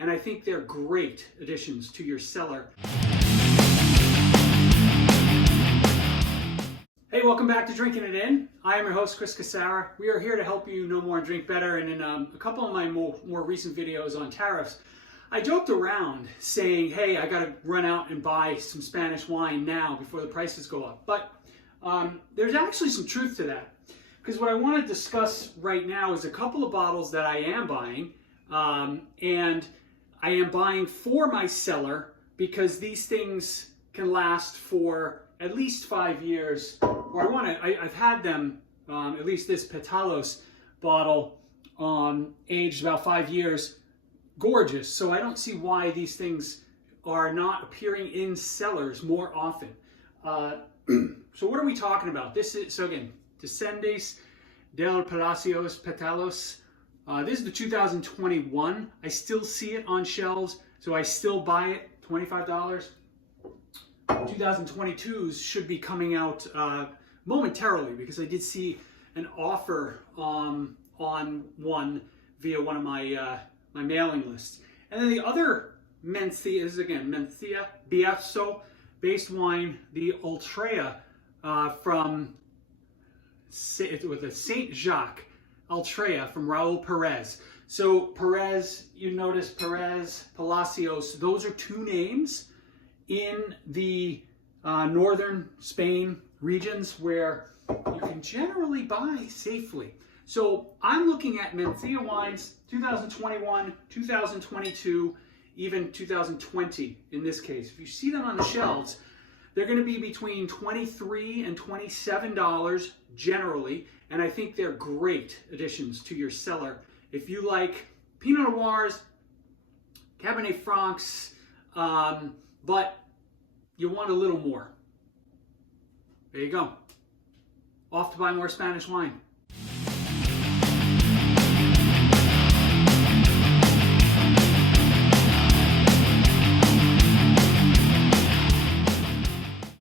and I think they're great additions to your cellar. Hey, welcome back to Drinking It In. I am your host, Chris Casara. We are here to help you know more and drink better, and in a couple of my more recent videos on tariffs, I joked around saying, hey, I gotta run out and buy some Spanish wine now before the prices go up. But there's actually some truth to that. Because what I want to discuss right now is a couple of bottles that I am buying, and I am buying for my cellar because these things can last for at least 5 years. Or I've had them, at least this Petalos bottle, aged about 5 years. Gorgeous. So I don't see why these things are not appearing in cellars more often. So what are we talking about? This is, so again, Descendientes del Palacios Petalos. This is the 2021. I still see it on shelves, so I still buy it, $25. 2022s should be coming out momentarily because I did see an offer on one via one of my my mailing lists. And then the other Mencia is, again, Mencia Bierzo based wine, the Ultreia with a Saint Jacques Ultreia from Raul Perez. So Perez, you notice Perez, Palacios, those are two names in the northern Spain regions where you can generally buy safely. So I'm looking at Mencia wines 2021, 2022, even 2020 in this case. If you see them on the shelves, they're going to be between $23 and $27 generally, and I think they're great additions to your cellar. If you like Pinot Noirs, Cabernet Francs, but you want a little more, there you go. Off to buy more Spanish wine.